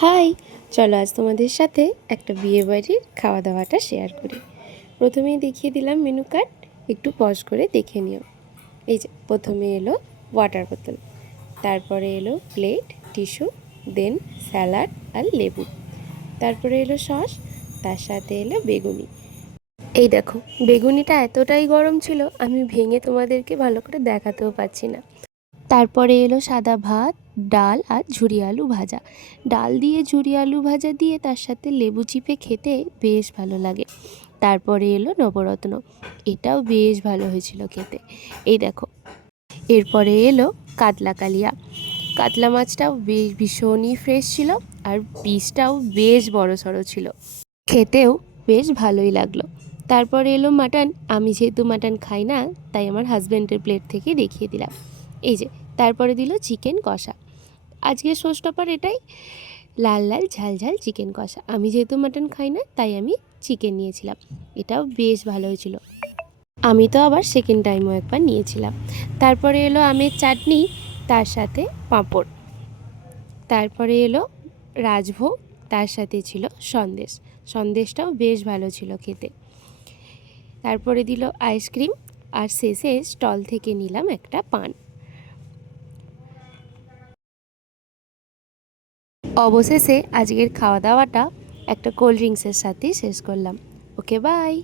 High, চলো আজ তোমাদের সাথে একটা বিয়েবাড়ির খাওয়া দাওয়াটা শেয়ার করি। প্রথমেই দেখিয়ে দিলাম মেনু কার্ড, একটু পজ করে দেখে নিও। এই যে প্রথমে এলো ওয়াটার বোতল, তারপরে এলো প্লেট, টিস্যু, দেন স্যালাড আর লেবু, তারপরে এলো সস, তার সাথে এলো বেগুনি। এই দেখো, বেগুনিটা এতটাই গরম ছিল আমি ভেঙে তোমাদেরকে ভালো করে দেখাতেও পাচ্ছি না। তারপরে এলো সাদা ভাত, ডাল আর ঝুরি আলু ভাজা। ডাল দিয়ে ঝুরি আলু ভাজা দিয়ে তার সাথে লেবু চিপে খেতে বেশ ভালো লাগে। তারপরে এলো নবরত্ন, এটাও বেশ ভালো হয়েছিল খেতে। এই দেখো, এরপরে এলো কাতলা কালিয়া। কাতলা মাছটাও বেশ ভীষণই ফ্রেশ ছিল আর পিসটাও বেশ বড় সড়ো ছিল, খেতেও বেশ ভালোই লাগলো। তারপরে এলো মাটন। আমি যেহেতু মাটন খাই না, তাই আমার হাজব্যান্ডের প্লেট থেকে দেখিয়ে দিলাম। এই যে, তারপরে দিল চিকেন কষা। আজকের শো স্টপার এটাই, লাল লাল ঝাল ঝাল চিকেন কষা। আমি যেহেতু মাটন খাই না, তাই আমি চিকেন নিয়েছিলাম। এটাও বেশ ভালো হয়েছিল। আমি তো আবার সেকেন্ড টাইমও একবার নিয়েছিলাম। তারপরে এলো আমের চাটনি, তার সাথে পাঁপড়। তারপরে এলো রাজভোগ, তার সাথে ছিল সন্দেশ। সন্দেশটাও বেশ ভালো ছিল খেতে। তারপরে দিল আইসক্রিম, আর শেষে স্টল থেকে নিলাম একটা পান। অবশেষে আজকের খাওয়া দাওয়াটা একটা কোল্ড ড্রিঙ্কসের সাথেই শেষ করলাম। ওকে, বাই।